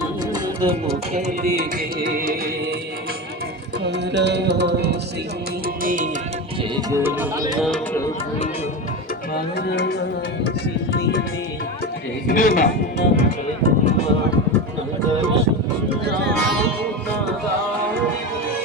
ఆనందము కలిగే పరవాసిని జగన్న ప్రభు పరవాసిని జగన్న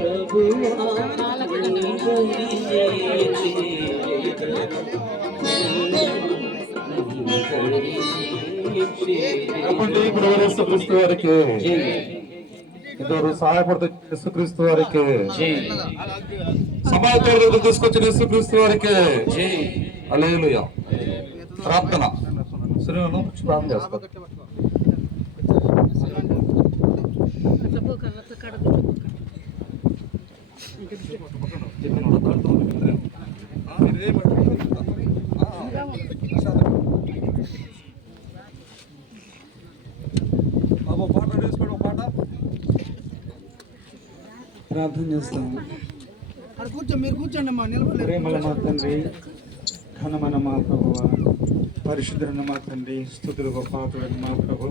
ప్రభు యేసుక్రీస్తు వారికి ఇద్దరు సహాయపడుతూ యేసుక్రీస్తు వారికి సమాజంలో తీసుకొచ్చిన యేసుక్రీస్తు వారికి హల్లెలూయా. ప్రార్థన శ్రీను ప్రార్థన చేస్తారు. ప్రార్థన చేస్తాము. మీరు కూర్చోండి అమ్మా, నిలబడలేదు. ప్రేమల మా తండ్రి, ఘనమైన మా ప్రభువ, పరిశుద్ధులైన మా తండ్రి, స్తుతులు గొప్ప మా ప్రభు,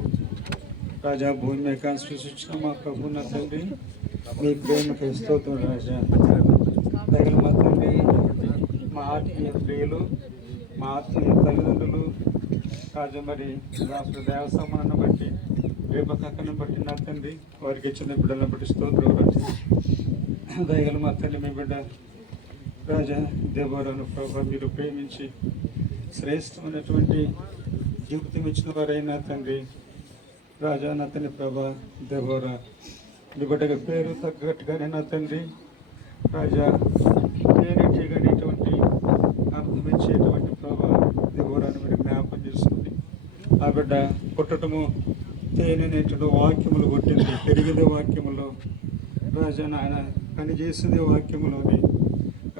రాజా భూమి మీద సృష్టించిన మా ప్రభు నా తండ్రి, మీ ప్రేమకి స్తోత్రం రాజా. తగిన మా తండ్రి, మా ఆత్మీయ ప్రియులు, మా ఆత్మీయ తల్లిదండ్రులు రాజా, మరి రాష్ట్ర దేవసామాన్ని బట్టి రేపకక్కను బట్టి నా తండ్రి, వారికి ఇచ్చిన బిడ్డలను బట్టి స్తోత్రం రాజా. దయగల మా తండ్రి, మీ బిడ్డ రాజా దేవరాను ప్రభా మీరు ప్రేమించి శ్రేష్టమైనటువంటి జీవితం ఇచ్చిన వారైనా తండ్రి రాజా నా తండ్రి ప్రభా దేవరా మీ బిడ్డగా పేరు తగ్గట్టుగానే నా తండ్రి రాజా పేరెట్టేటువంటి అర్థమించేటువంటి ప్రభా దేవరాను మీరు జ్ఞాపకం చేసుకుని ఆ బిడ్డ పుట్టటము తేనెనేటువంటి వాక్యములు కొట్టింది, పెరిగింది వాక్యములో రాజా నాయన పని చేసింది వాక్యములోని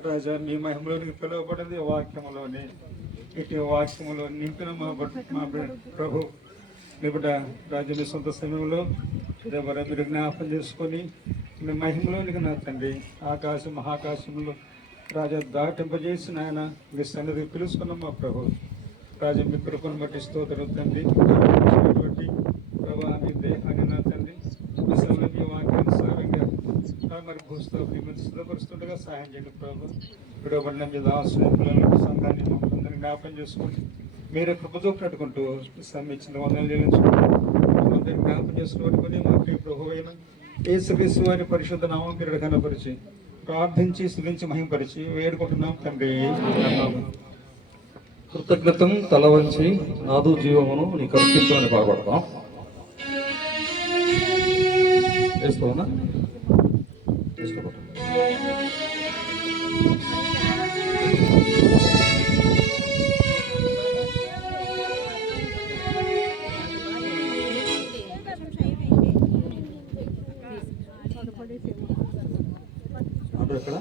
రాజా మీ మహిమలోనికి పిలువబడింది వాక్యములోని ఇటు వాక్యములో నింపిన మా ప్రభు మీ బిడ్డ రాజా మీ సొంత సమయంలో దేవరా మీరు జ్ఞాపం చేసుకొని మీ మహిమలోనికి నా తండ్రి ఆకాశం మహాకాశంలో రాజా దాటింపజేసిన ఆయన మీ సన్నిధి పిలుచుకున్నాం మా ప్రభు రాజా మీ కృపను బట్టి స్తోత్రం తండ్రి ప్రభా మీ దేహాన్ని నా తండ్రి మీ వాక్యానుసారంగా మరి భూస్తో సిద్ధపరుస్తుండగా సహాయం చేయండి ప్రభు. విడవబడిన మీద ఆశ్రయింపులను సంఘాన్ని అందరినీ జ్ఞాపం చేసుకుంటూ మీరే కృపతో పెట్టుకుంటూ ఇచ్చిన వందలు చెల్లించుకుంటూ అందరినీ జ్ఞాపం చేసుకుని మా ప్రియ ప్రభు అయిన యేసుక్రీస్తు వారి పరిశుద్ధ నామం మీరు కనపరిచి ప్రార్థించి స్తుతించి మహిమపరిచి వేడుకుంటున్నాం తండ్రి. కృతజ్ఞతం తల వంచి నాదు జీవమును నీ కర్పిత్వాన్ని పాల్పడతాం. వేసుకోనా ఎక్కడ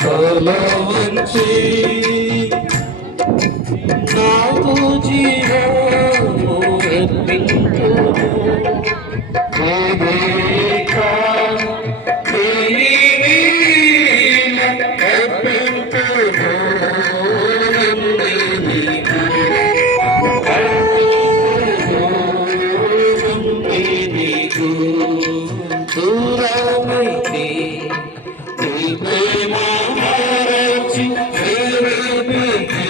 తలవంచి నాకు జీవము అర్పింతును దూరం ప్రేమ మరచి వేరేమిటి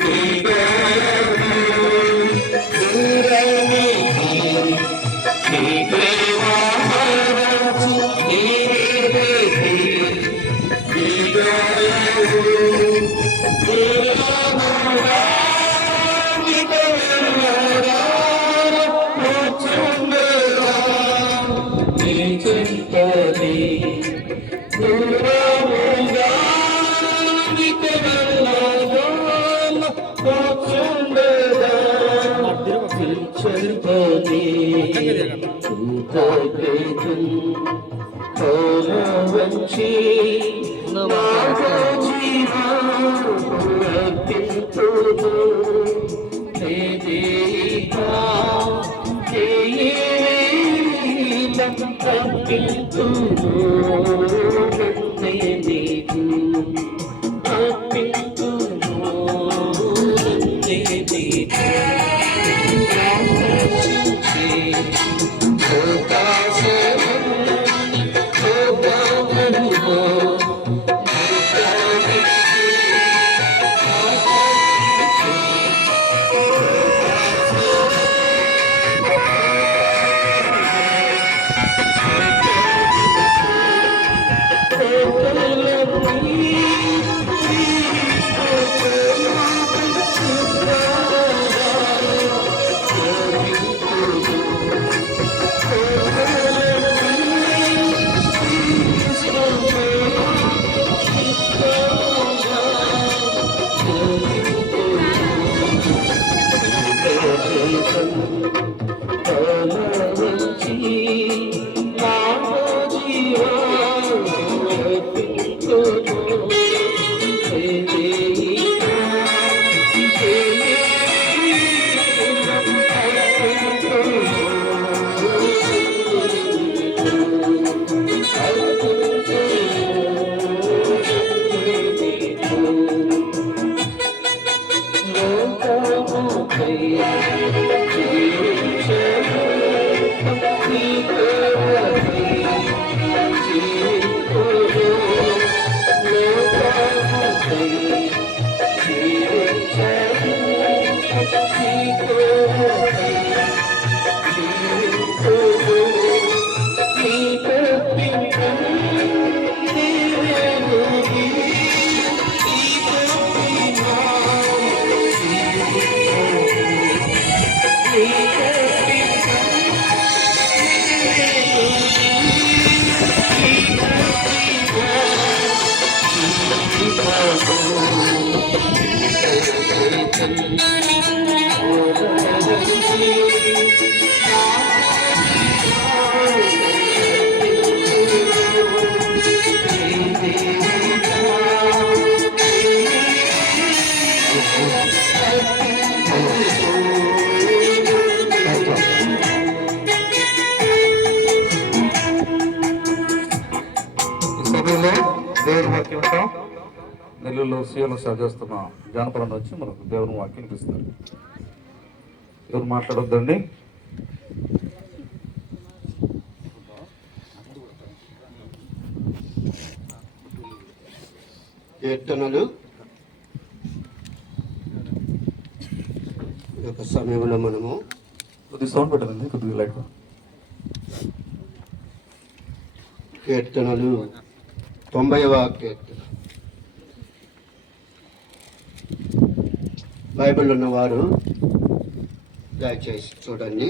నీ గాయము దూరమిటి నీ ప్రేమ మరచి వేరేమిటి నీ గాయము దూరముగా దేవుని వాక్యం వింటాం. నెల్లూరులో సీఎంలో చేస్తున్న జానపదం వచ్చి మనకు దేవుని వాక్యం ఇస్తారు. ఎవరు మాట్లాడొద్దండి. కీర్తనలు ఒక సమయంలో మనము కొద్దిగా సౌండ్ పెట్టండి, కొద్దిగా లైట్. కీర్తనలు 90వ కీర్తన. బైబిల్ ఉన్నవారు దయచేసి చూడండి.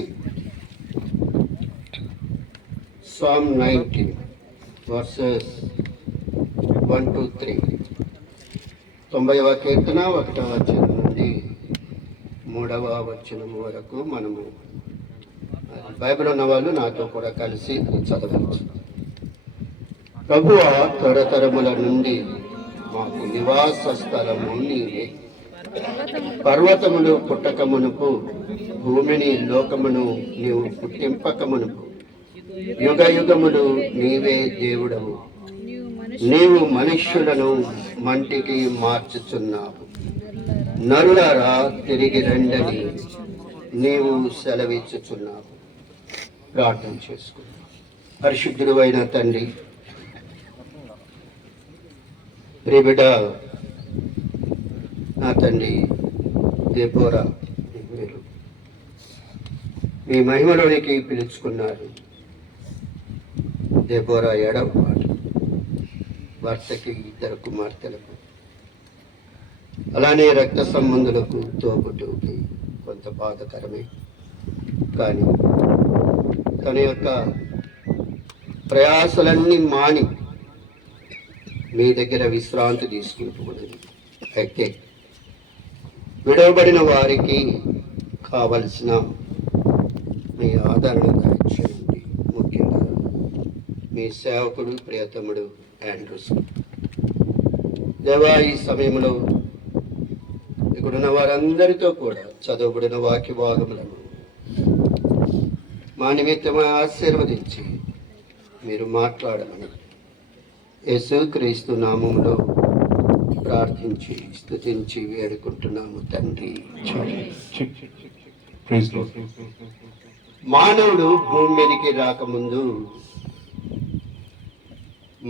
Psalm 19 verses 1 to 3. 90వ కీర్తన 1వ వచనం నుండి 3వ వచనం వరకు మనము బైబిల్ ఉన్నవాళ్ళు నాతో కూడా కలిసి చదవచ్చు. ప్రభువా, తరతరముల నుండి మాకు నివాస స్థలము నీవే. పర్వతములు పుట్టకమునుపు, భూమిని లోకమును నీవు పుట్టింపకమునుపు, యుగ యుగములు నీవే దేవుడవు. నీవు మనుష్యులను మంటికి మార్చుచున్నావు. నరులారా తిరిగి రండని నీవు సెలవిచ్చుచున్నావు. ప్రార్థన చేసుకున్నావు. పరిశుద్ధుడు అయిన తండ్రి, ప్రియబిడ్డ నా తండ్రి దెబోరా, మీరు మీ మహిమలోనికి పిలుచుకున్నారు. దెబోరా ఏడవ పాట, భర్తకి 2 కుమార్తెలకు, అలానే రక్త సంబంధులకు, తోబుట్టుకి కొంత బాధకరమే. కానీ తన యొక్క ప్రయాసలన్నీ మాని మీ దగ్గర విశ్రాంతి తీసుకుంటున్నది. అయితే విడవబడిన వారికి కావలసిన మీ ఆదరణ దయచేయండి. ముఖ్యంగా మీ సేవకుడు ప్రియతముడు ఆండ్రూస్ దేవా, ఈ సమయంలో ఇక్కడున్న వారందరితో కూడా చదవబడిన వాక్య భాగములను మా నిమిత్తమై ఆశీర్వదించి మీరు మాట్లాడమని యేసుక్రీస్తు నామములో ప్రార్థించి స్తుతించి వేడుకుంటున్నాము తండ్రి. మానవుడు భూమి మీదకి రాకముందు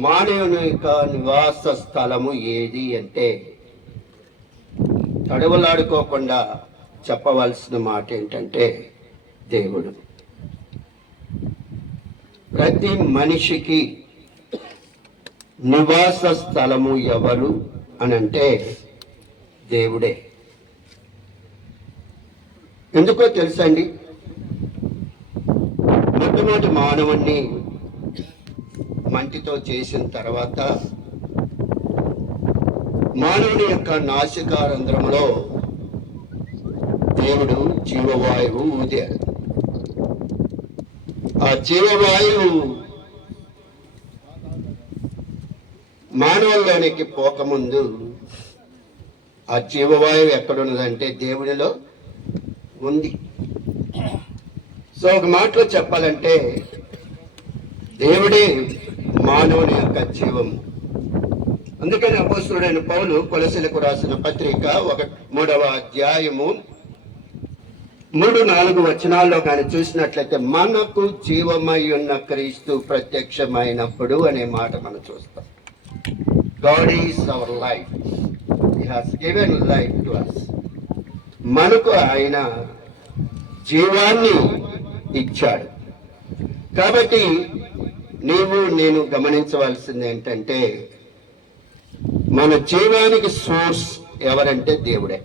మానవుని యొక్క నివాస స్థలము ఏది అంటే తడవలాడుకోకుండా చెప్పవలసిన మాట ఏంటంటే దేవుడు. ప్రతి మనిషికి నివాస స్థలము ఎవరు అని అంటే దేవుడే. ఎందుకో తెలుసండి, మొట్టమొదటి మానవుణ్ణి మంటితో చేసిన తర్వాత మానవుని యొక్క నాసికారంధ్రంలో దేవుడు జీవవాయువు ఊదాడు. ఆ జీవవాయువు మానవుల్లోనికి పోకముందు ఆ జీవవాయువు ఎక్కడున్నదంటే దేవుడిలో ఉంది. సో ఒక మాటలో చెప్పాలంటే దేవుడే మానవుని యొక్క జీవము. అందుకని అపోస్తలుడైన పౌలు కొలసీలకు రాసిన పత్రిక 3వ అధ్యాయము 3-4 వచనాల్లో కానీ చూసినట్లయితే మనకు జీవమై ఉన్న క్రీస్తు ప్రత్యక్షమైనప్పుడు అనే మాట మనం చూస్తాం. God is our life. He has given life to us. మనకు ఆయన జీవాన్ని ఇచ్చాడు. కాబట్టి నీవు నేను గమనించవలసింది ఏంటంటే మన జీవానికి సోర్స్ ఎవరంటే దేవుడే.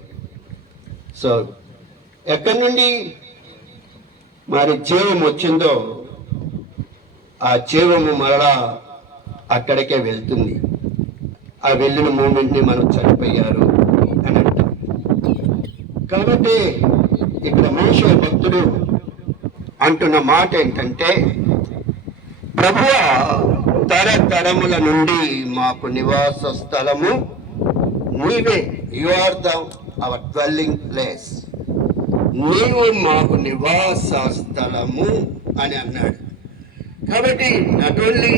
సో ఎక్కడి నుండి మరి జీవం వచ్చిందో ఆ జీవము మరలా అక్కడికే వెళ్తుంది. ఆ వెళ్ళిన మూమెంట్ని మనం చనిపోయారు అని అంటాం. కాబట్టి ఇక్కడ మోషే భక్తుడు అంటున్న మాట ఏంటంటే, ప్రభువా, తరతరముల నుండి మాకు నివాస స్థలము నీవే. You are our dwelling place. నీవు మాకు నివాస స్థలము అని అన్నాడు. కాబట్టి not only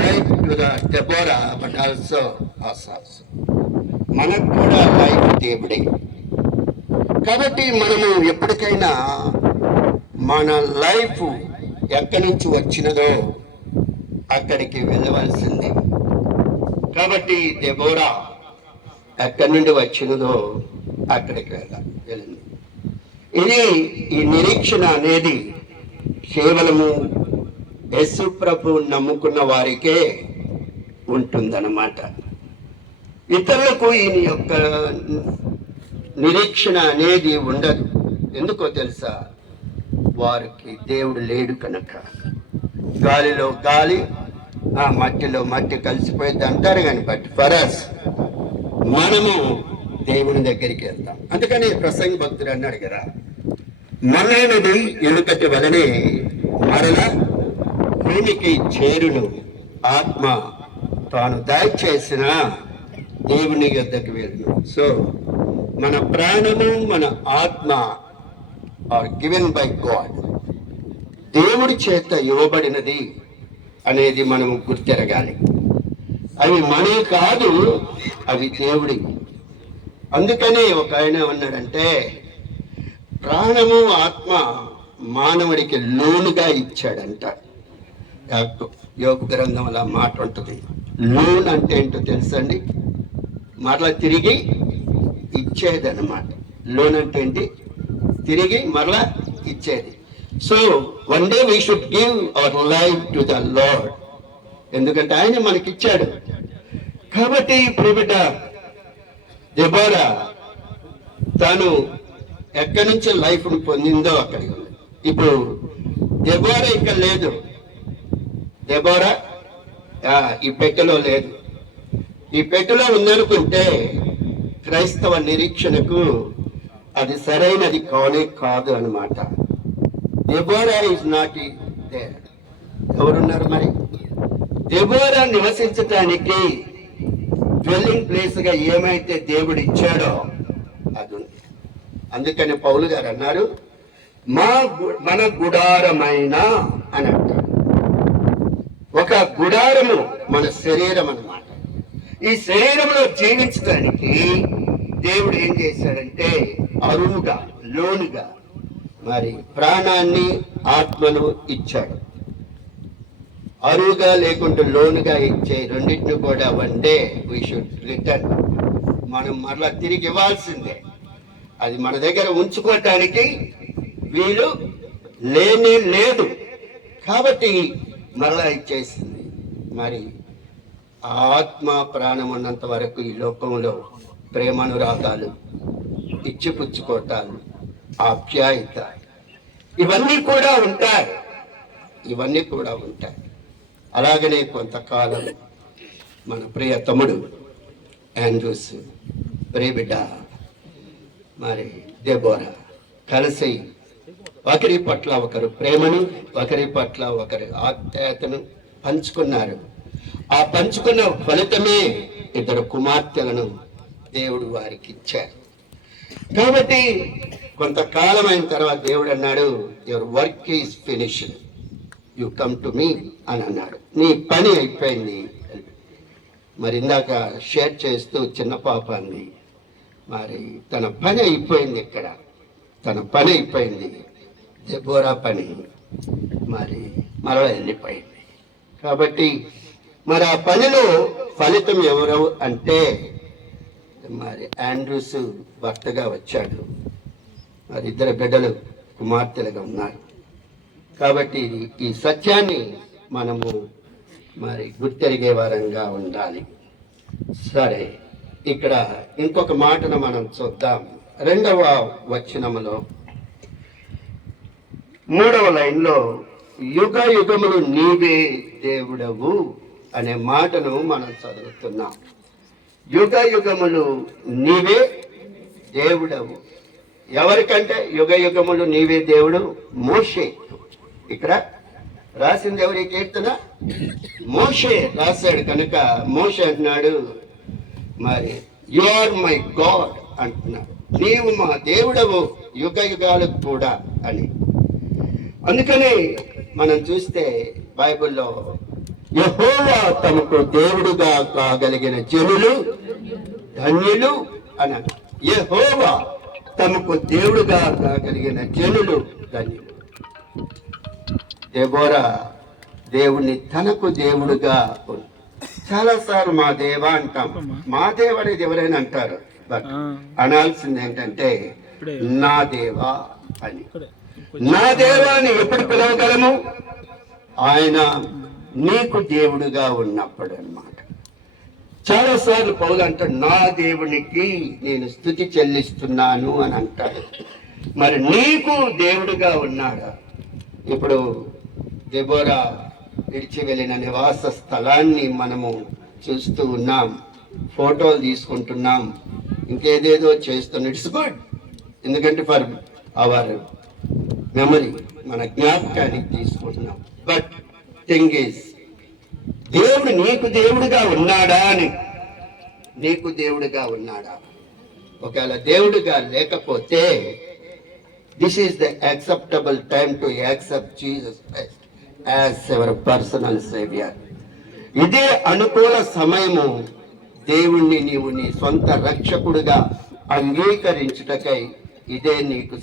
life to the Deborah but also us. మనకు కూడా లైఫ్ దేవుడే. కాబట్టి మనము ఎప్పటికైనా మన లైఫ్ ఎక్కడి నుంచి వచ్చినదో అక్కడికి వెళ్ళవలసింది. కాబట్టి దెబోరా ఎక్కడి నుండి వచ్చినదో అక్కడికి వెళ్ళింది. ఇది ఈ నిరీక్షణ అనేది కేవలము యేసు ప్రభువు నమ్ముకున్న వారికే ఉంటుందన్నమాట. ఇతరులకు ఈ యొక్క నిరీక్షణ అనేది ఉండదు. ఎందుకో తెలుసా? వారికి దేవుడు లేడు కనుక. గాలిలో గాలి, ఆ మట్టిలో మట్టి కలిసిపోయింది అంటారు కానీ బట్ ఫర్ అస్ మనము దేవుని దగ్గరికి వెళ్తాం. అందుకని ప్రసంగి భక్తుడు అన్నాడు కదా, మలైనది ఎలుకటి వలనే మరల భూమికి చేరును ఆత్మ తాను దయచేసిన దేవుని యొద్దకు వెళ్ళను. సో మన ప్రాణము మన ఆత్మ ఆర్ గివెన్ బై గాడ్. దేవుడి చేత ఇవ్వబడినది అనేది మనము గుర్తెరగాలి. అవి మనవి కాదు, అవి దేవుడి. అందుకని ఒక ఆయన ఉన్నాడంటే, ప్రాణము ఆత్మ మానవుడికి లోనుగా ఇచ్చాడంట. యోగ గ్రంథం అలా మాట ఉంటుంది. లోన్ అంటే ఏంటో తెలుసండి? మరలా తిరిగి ఇచ్చేదన్నమాట. లోన్ అంటే ఏంటి? తిరిగి మరలా ఇచ్చేది. So one day we should give our life to the lord. ఎందుకంటే ఆయన మనకిచ్చాడు. కాబట్టి ఇప్పుడు బిడ్డ దెబోరా తాను ఎక్కడి నుంచి లైఫ్ను పొందిందో అక్కడికి ఉంది. ఇప్పుడు దెబోరా ఇక్కడ లేదు. దెబోరా ఈ పెట్టెలో లేదు. ఈ పెట్టెలో ఉందనుకుంటే క్రైస్తవ నిరీక్షణకు అది సరైనది కాదు అన్నమాట. Deborah is not there. ఎవరున్నారు మరి? దెబోరా నివసించటానికి డ్వెల్లింగ్ ప్లేస్ గా ఏమైతే దేవుడు ఇచ్చాడో అది ఉంది. అందుకని పౌలు గారు అన్నారు, మన గుడారమైన అని అంటారు. ఒక గుడారము మన శరీరం అన్నమాట. ఈ శరీరంలో జీవించడానికి దేవుడు ఏం చేశాడంటే అరువుగా, లోనుగా మరి ప్రాణాన్ని, ఆత్మను ఇచ్చాడు. అరువుగా లేకుంటే లోనుగా ఇచ్చే రెండింటిని కూడా one day we should return. మనం మరలా తిరిగి ఇవ్వాల్సిందే. అది మన దగ్గర ఉంచుకోవటానికి వీలు లేదు. కాబట్టి మరలా ఇచ్చేసింది. మరి ఆత్మ ప్రాణం ఉన్నంత వరకు ఈ లోకంలో ప్రేమానురాగాలు, ఇచ్చిపుచ్చుకోవటాలు, ఆప్యాయత ఇవన్నీ కూడా ఉంటాయి. అలాగనే కొంతకాలం మన ప్రియ తమ్ముడు ఆండ్రూస్, ప్రియబిడ్డ మరి దెబోరా కలిసి ఒకరి పట్ల ఒకరు ప్రేమను, ఒకరి పట్ల ఒకరి ఆప్యాయతను పంచుకున్నారు. ఆ పంచుకున్న ఫలితమే 2 కుమార్తెలను దేవుడు వారికి ఇచ్చారు. కాబట్టి కొంతకాలం అయిన తర్వాత దేవుడు అన్నాడు, your work is finished, you come to me అని అన్నాడు. నీ పని అయిపోయింది. మరి ఇందాక షేర్ చేస్తూ చిన్న పాప అంది, మరి తన పని అయిపోయింది. ఇక్కడ తన పని అయిపోయింది. దెబోరా పని మరి మరలా వెళ్ళిపోయింది. కాబట్టి మరి ఆ పనిలో ఫలితం ఎవరు అంటే మరి ఆండ్రూస్ భర్తగా వచ్చాడు. మరి 2 బిడ్డలు కుమార్తెలుగా ఉన్నారు. కాబట్టి ఈ సత్యాన్ని మనము మరి గుర్తెరిగే వారంగా ఉండాలి. సరే, ఇక్కడ ఇంకొక మాటను మనం చూద్దాం. 2వ వచనములో 3వ లైన్లో యుగ యుగములు నీవే దేవుడవు అనే మాటను మనం చదువుతున్నాం. యుగ యుగములు నీవే దేవుడవు. ఎవరికంటే యుగ యుగములు నీవే దేవుడు? మోషే. ఇక్కడ రాసింది ఎవరి కీర్తన? మోషే రాశాడు. కనుక మోషే అంటున్నాడు, మరి యు ఆర్ మై గాడ్ అంటున్నాడు. నీవు మా దేవుడవు యుగ యుగాలకు కూడా అని. అందుకని మనం చూస్తే బైబిల్లో యెహోవా తమకు దేవుడుగా కాగలిగిన జనులు ధన్యులు అని. యెహోవా తమకు దేవుడుగా కాగలిగిన జనులు ధన్యులు. దెబోరా దేవుణ్ణి తనకు దేవుడుగా చాలాసార్లు మా దేవ అంటాం. మా దేవ అనేది ఎవరైనా అంటారు, బట్ అనాల్సింది ఏంటంటే నా దేవా అని. నా దేవాన్ని ఎప్పుడు పిలవగలము? ఆయన నీకు దేవుడుగా ఉన్నప్పుడు అన్నమాట. చాలాసార్లు పౌలు అంటాడు, నా దేవునికి నేను స్తుతి చెల్లిస్తున్నాను అని అంటాడు. మరి నీకు దేవుడుగా ఉన్నాడా? ఇప్పుడు దెబోరా విడిచి వెళ్ళిన నివాస స్థలాన్ని మనము చూస్తూ ఉన్నాం, ఫోటోలు తీసుకుంటున్నాం, ఇంకేదేదో చేస్తున్నాం. ఇట్స్ గుడ్, ఎందుకంటే ఫర్ అవర్ మెమరీ, మన జ్ఞాపకానికి తీసుకుంటున్నాం. బట్ థింగ్ ఈజ్, దేవుడు నీకు దేవుడుగా ఉన్నాడా అని. నీకు దేవుడుగా ఉన్నాడా? ఒకవేళ దేవుడుగా లేకపోతే this is the acceptable time to accept Jesus Christ as our personal saviour. ఇదే అనుకూల సమయము దేవుణ్ణి నీవు నీ సొంత రక్షకుడుగా అంగీకరించుటకై. ఇదే నీకు